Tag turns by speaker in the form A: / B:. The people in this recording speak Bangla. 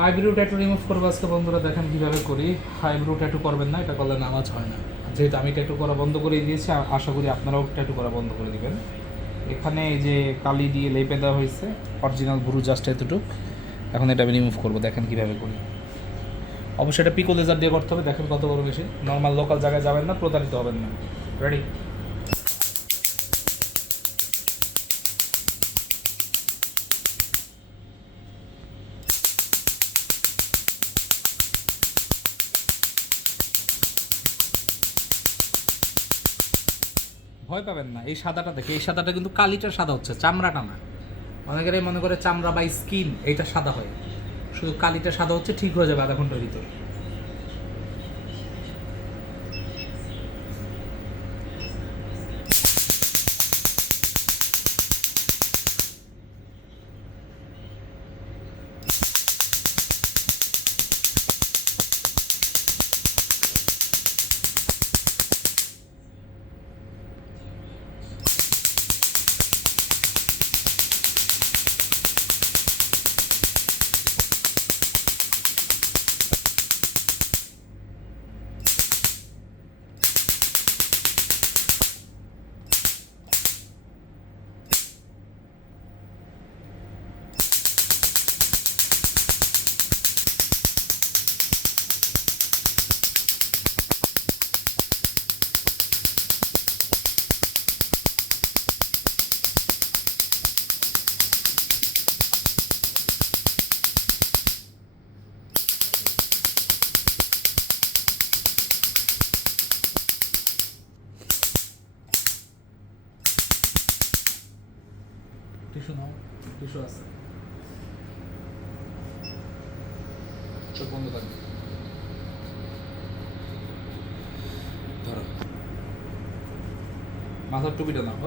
A: আইব্রো ট্যাটু রিমুভ করব আজকে বন্ধুরা, দেখেন কীভাবে করি। আইব্রো ট্যাটু করবেন না, এটা করলে নামাজ হয় না। যেহেতু আমি ট্যাটু করা বন্ধ করে দিয়েছি আশা করি আপনারাও ট্যাটু করা বন্ধ করে দিবেন। এখানে এই যে কালি দিয়ে লেপে দেওয়া হয়েছে অরিজিনাল ভুরু জাস্ট এতটুক। এখন এটা আমি রিমুভ করব, দেখেন কীভাবে করি। অবশ্যই এটা পিকো লেজার দিয়ে করতে হবে, দেখেন কত বড় বেশি নর্মাল লোকাল জায়গায় যাবেন না, প্রতারিত হবেন না। রেডি ভয় পাবেন না। এই সাদাটা দেখে, এই সাদাটা কিন্তু কালিটা সাদা হচ্ছে চামড়াটা না অনেকের মনে করে চামড়া বা স্কিন, এইটা সাদা হয়। শুধু কালিটা সাদা হচ্ছে, ঠিক হয়ে যাবে আধা ঘণ্টার ভিতরে। টিস্যু নাও টিস্যু আছে। চোখ বন্ধ থাকবে ধরো। মাথার টুপিটা নাও।